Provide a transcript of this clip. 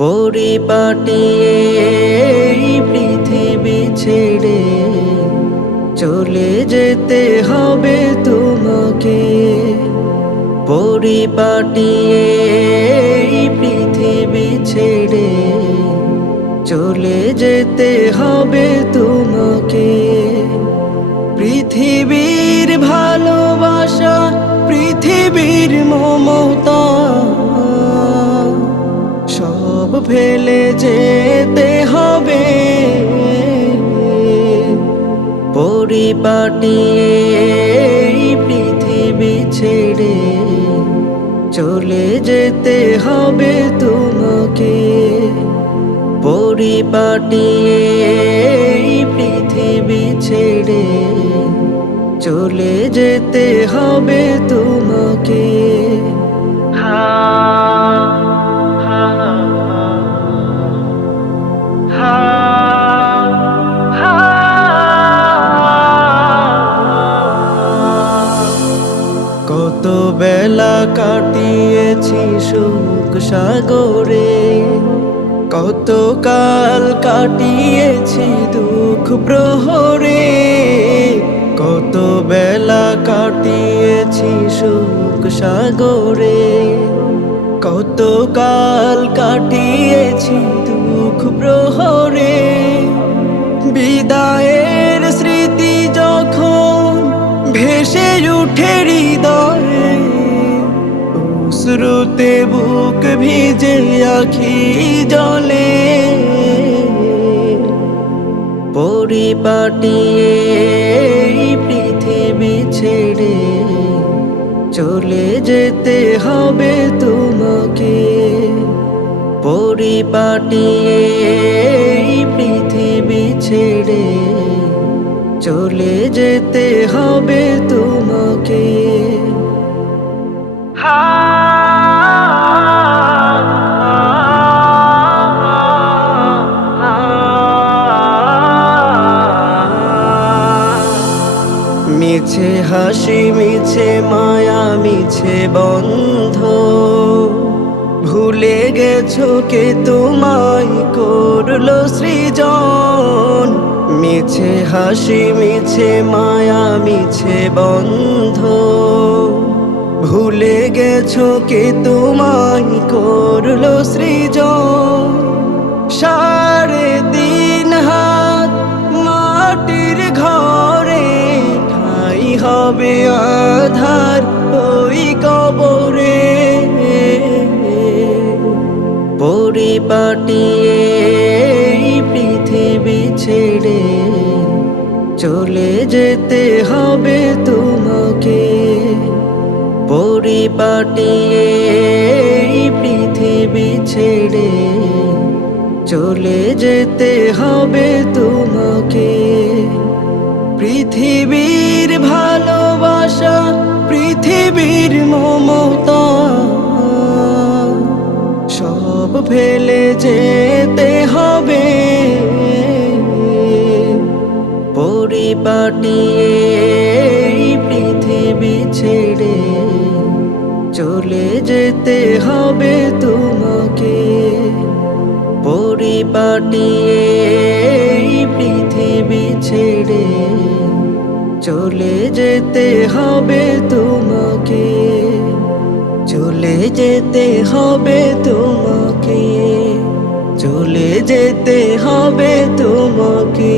পরিপাটিয়ে এই পৃথিবী ছেড়ে চলে যেতে হবে তোমাকে। পরিপাটিয়ে এই পৃথিবী ছেড়ে চলে যেতে হবে তোমাকে। পৃথিবীর ভালোবাসা, পৃথিবীর মমতা সব ফেলে যেতে হবে। পরিপাটিয়ে এই পৃথিবী ছেড়ে চলে যেতে হবে তোমাকে। পরিপাটিয়ে এই পৃথিবী ছেড়ে চলে যেতে হবে তোমাকে। কত বেলা কাটিয়েছি সুখ সাগরে, কত কাল কাটিয়েছি দুঃখ প্রহরে। কত বেলা কাটিয়েছি সুখ সাগরে, কত কাল কাটিয়েছি দুঃখ প্রহরে। বিদায়ের স্মৃতি যখন ভেসে উঠে হৃদয়ে, অশ্রুতে বুক ভিজে আখি জলে। পরিপাটিয়ে এই পৃথিবী ছেড়ে চলে যেতে হবে তোমাকে। পরিপাটিয়ে এই পৃথিবী ছেড়ে চলে যেতে হবে তোমাকে। মিছে হাসি, মিছে মায়া, মিছে বন্ধ, ভুলে গেছো কে তোমায় করলো সৃজন। মিছে হাসি, মিছে মায়া, মিছে বন্ধ, ভুলে গেছো কে তোমায় করলো সৃজন। 3.5 হাত মাটির ঘরে ঠাই হবে আধার ওই কবরে। পরিপাটিয়ে এই পৃথিবী ছেড়ে চলে যেতে হবে তোমাকে। পরিপাটিয়ে এই পৃথিবী ছেড়ে চলে যেতে হবে তোমাকে। পৃথিবীর ভালোবাসা, পৃথিবীর মমতা সব ফেলে যেতে হবে। পরিপাটিয়ে এই পৃথিবী ছেড়ে চলে যেতে হবে তোমাকে। পরিপাটিয়ে এই পৃথিবী ছেড়ে চলে যেতে হবে তোমাকে। চলে যেতে হবে তোমাকে, চলে যেতে হবে তোমাকে।